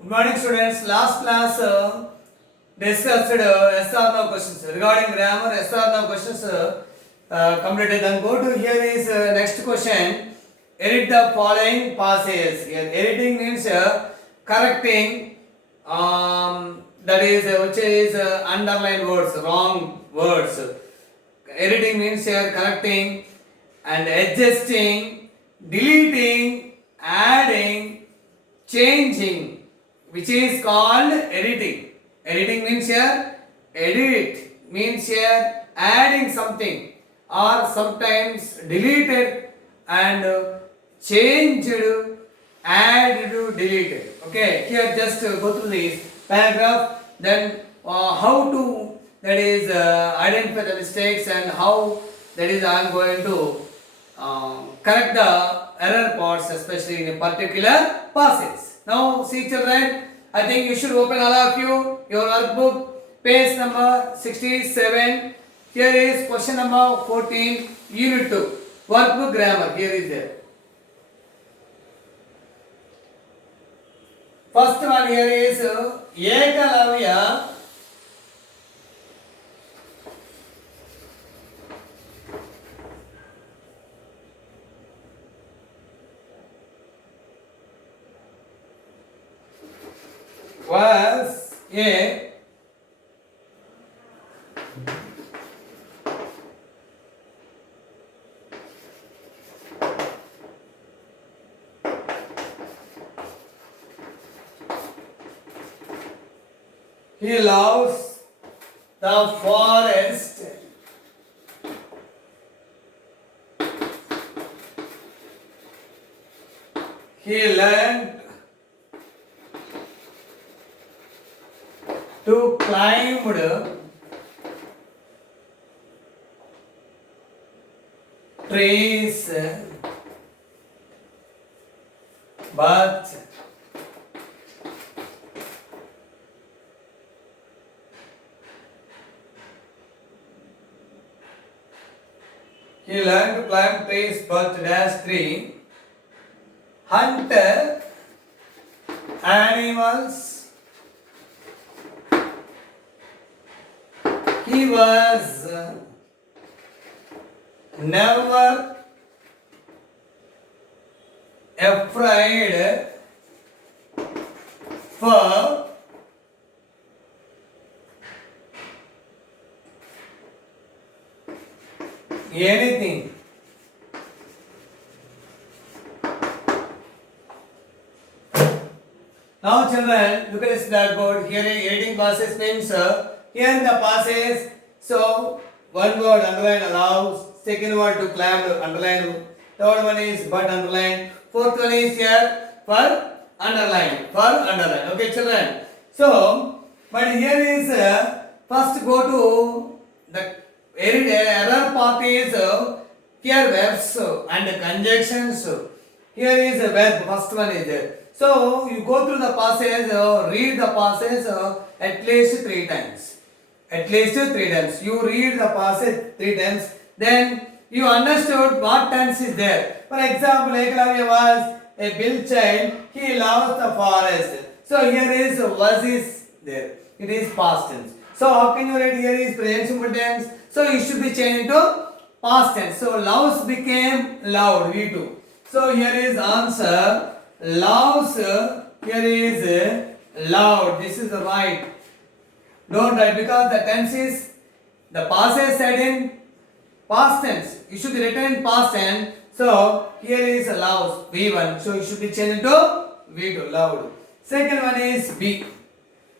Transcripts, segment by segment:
Good morning, students. Last class discussed yes or no questions regarding grammar. Yes or no questions completed. Then go to here is next question. Edit the following passages. Here, editing means correcting. That is which is underlined words, wrong words. Editing means here correcting and adjusting, deleting, adding, changing, which is called editing. Editing means here edit means here adding something or sometimes deleted and changed, added, deleted. Okay, here just go through this paragraph. Then how to that is identify the mistakes and how that is I am going to correct the error parts, especially in a particular passage. Now, see children, I think you should open all of you your workbook, page number 67. Here is question number 14, unit 2, workbook grammar. Here is there. First one here is Ekalavya. Was a he loves the forest. He learned to climb trees, but he learned to climb trees, but dash tree, hunt animals. He was never afraid for anything. Now children, look at this blackboard. Here editing process means here in the passage, so one word underline allows, second word to climb underline, third one is but underline, fourth one is here for underline, okay children. So, but here is first go to the error part is here verbs and conjunctions. Here is a verb, first one is there. So, you go through the passage, read the passage at least 3 times. At least 3 times. You read the passage 3 times. Then you understood what tense is there. For example, Ekalavya was a build child. He loves the forest. So here is was is there. It is past tense. So how can you write here is present simple tense? So it should be changed into past tense. So loves became loud. V2. So here is answer. Loves. Here is loud. This is the right. Don't write because the tense is the passage said in past tense. You should be written in past tense. So here is loves V1. So it should be changed to V2 loud. Second one is B.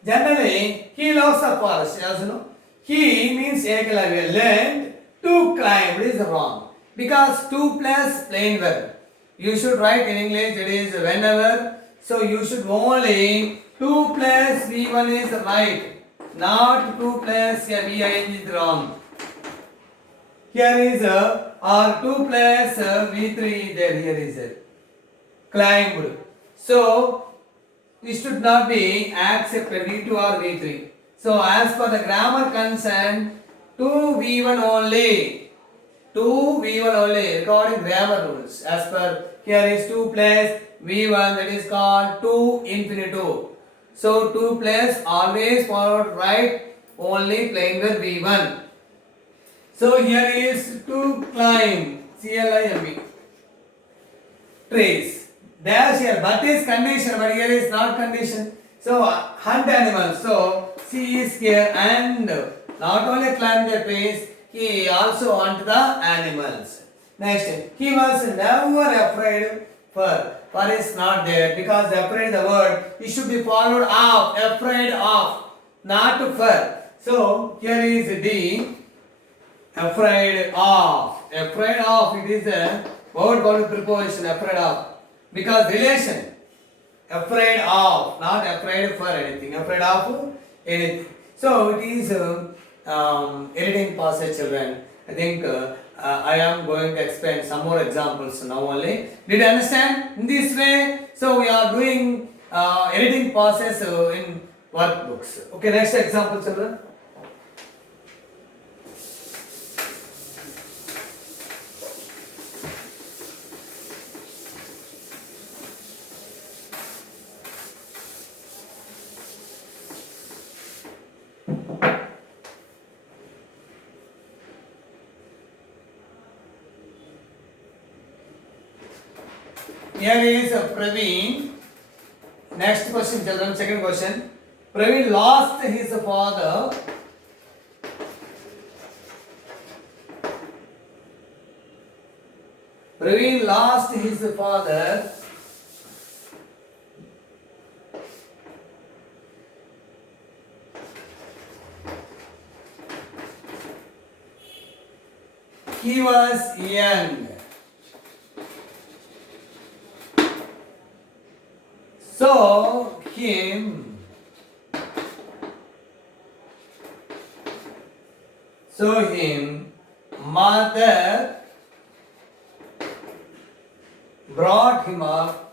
Generally he loves the forest. As you know, he means Ekalavya learned to climb. It is wrong because 2 plus plain verb. You should write in English. It is whenever. So you should only 2 plus V1 is right. Not 2 plus VIN is wrong. Here is or 2 plus V3 there. Here is climbed. So it should not be accepted V2 or V3. So as per the grammar concern, 2V1 only. 2V1 only according grammar rules. As per here is 2 plus V1 that is called 2 infinitive. So two players always forward right, only playing the V1. So here is to climb, CLIMB, trees. Dash here, but is condition, but here is not condition. So hunt animals. So C is here and not only climb the trees, he also hunt the animals. Next, he was never afraid for. For is not there because afraid the word it should be followed of, afraid of, not for. So here is D, afraid of. Afraid of, it is a word called preposition, afraid of. Because relation, afraid of, not afraid for anything, afraid of anything. So it is editing passage, children. I think I am going to explain some more examples now only. Did you understand? In this way, so we are doing editing process in workbooks. Okay, next example, children. Here is Praveen. Next question, children. Second question. Praveen lost his father. Praveen lost his father. He was young. So him mother brought him up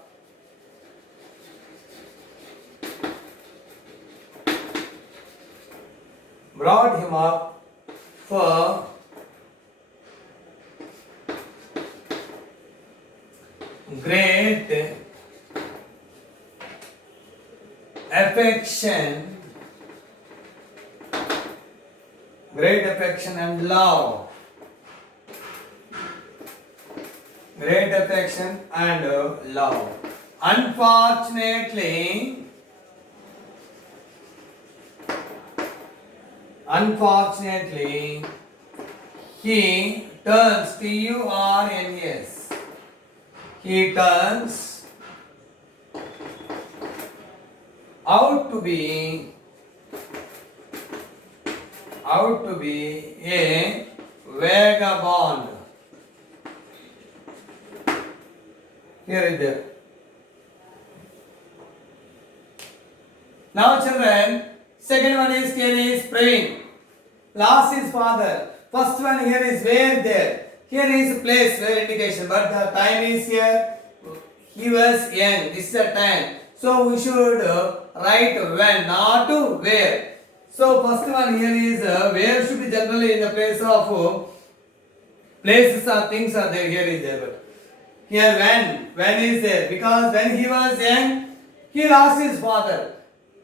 for great affection and love. Great affection and love. Unfortunately, he turns, T-U-R-N-S. He turns out to be a vagabond. Here is there. Now children, second one is here is Praveen. Lost his father. First one here is where there. Here is place where indication, but the time is here. He was young. This is the time. So we should write when, not where. So first one here is where should be generally in the place of places or things are there. Here is there, but here when is there because when he was young, he lost his father.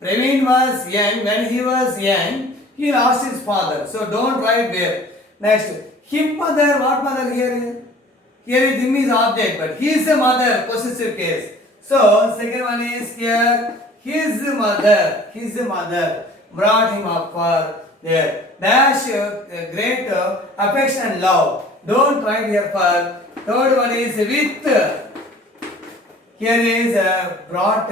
Praveen was young. When he was young, he lost his father. So don't write there. Next, him mother. What mother here is? Here is him is object, but he is the mother. Possessive case. So second one is here. His mother brought him up for there. Dash great affection and love. Don't write here for. Third one is with. Here is brought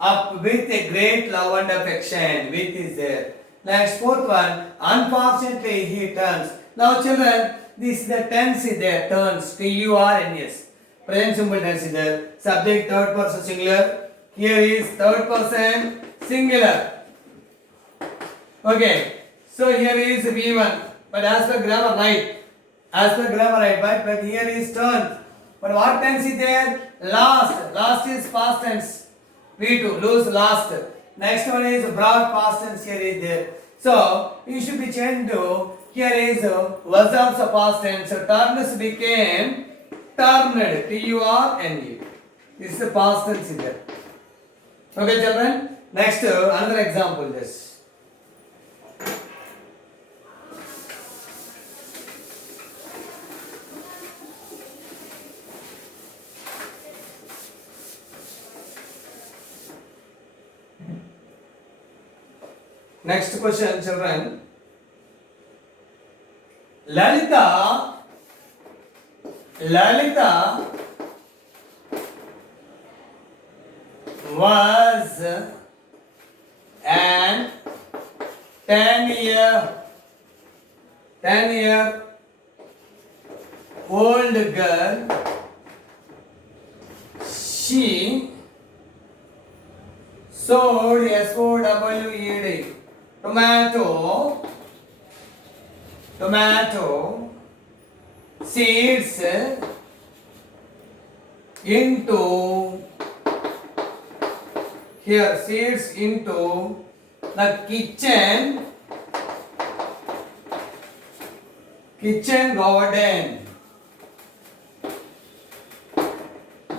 up with a great love and affection. With is there. Next fourth one. Unfortunately, he turns. Now children, this is the tense is there. Turns. T-U-R-N-S. Present simple tense is there. Subject third person singular. Here is third person singular. Okay. So here is V1. But as per grammar right. But here is turn. But what tense is there? Last. Last is past tense. V2. Lose last. Next one is brought past tense. Here is there. So you should be changed to here is was also past tense. So turned became turned. T-U-R-N-E. This is the past tense is there. Okay, children. Next, another example. This. Next question, children. Lalita was an 10-year old girl. She sowed SOWED tomato seeds into the kitchen garden.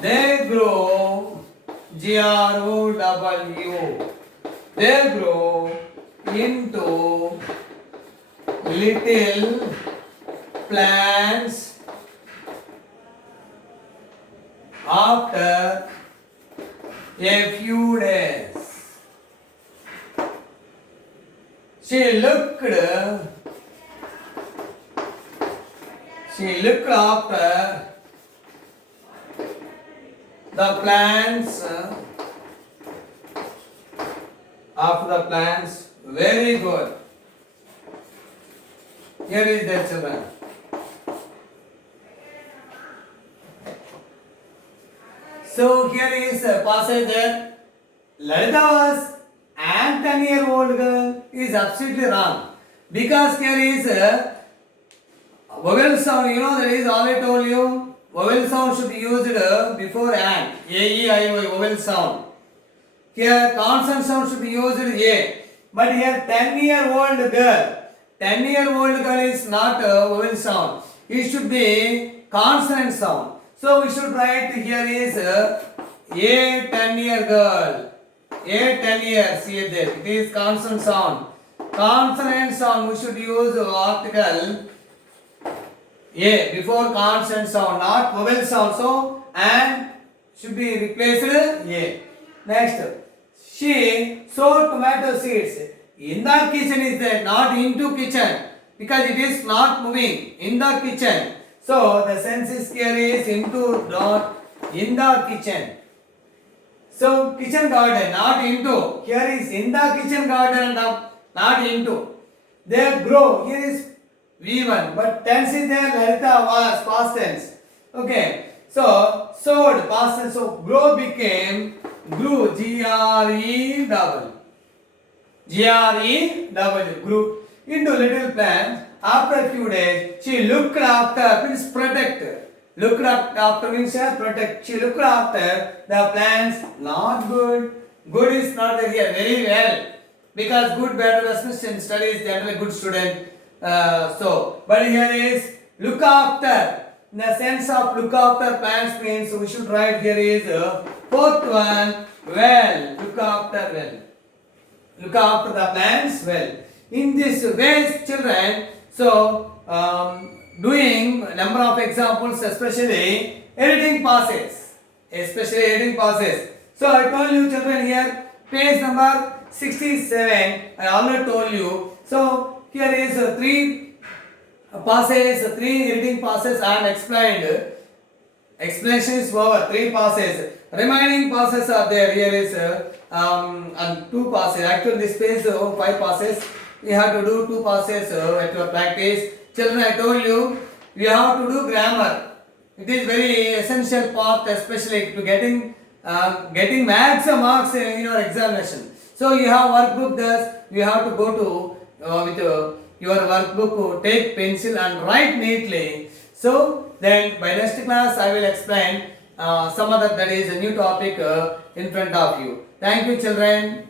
They grow GROW. They grow into little plants after a few days. She looked after the plants very good. Here is the children. So here is a passage there. Lalita was an 10-year-old girl is absolutely wrong. Because here is a vowel sound. You know that is all I told you. Vowel sound should be used before and. A-E-I-O, vowel sound. Here consonant sound should be used A. But here 10-year-old girl. 10-year-old girl is not a vowel sound. It should be consonant sound. So we should write here is a 10-year girl. A 10 years. See there. It is consonant sound. Consonant sound we should use article A before consonant sound, not vowel sound. So and should be replaced A. Next, she sowed tomato seeds. In the kitchen is there, not into kitchen, because it is not moving. In the kitchen. So the sense is here is into, not in the kitchen. So kitchen garden, not into. Here is in the kitchen garden, not into. They grow. Here is V1, but tense is there. Lalita was past tense. Okay. So sowed past tense. So grow became grew. GREW. Grew into little plants. After a few days, she looked after, means protect. Looked after means protect. She looked after the plants. Not good. Good is not there here. Very well. Because good, bad, business in studies, generally good student. But here is look after. In the sense of look after plants means we should write here is fourth one, well. Look after well. Look after the plants well. In this way, children, doing number of examples, especially editing passes. So I told you, children, here page number 67. I already told you. So here is three editing passes and explained. Explanation is over. 3 passes. Remaining passes are there. Here is and 2 passes. Actually, this page 5 passes. You have to do 2 passes at your practice. Children, I told you, you have to do grammar. It is very essential part, especially to getting maximum marks in your examination. So you have workbook. Thus, you have to go to with your workbook, take pencil and write neatly. So then by next class I will explain some other, that is a new topic in front of you. Thank you, children.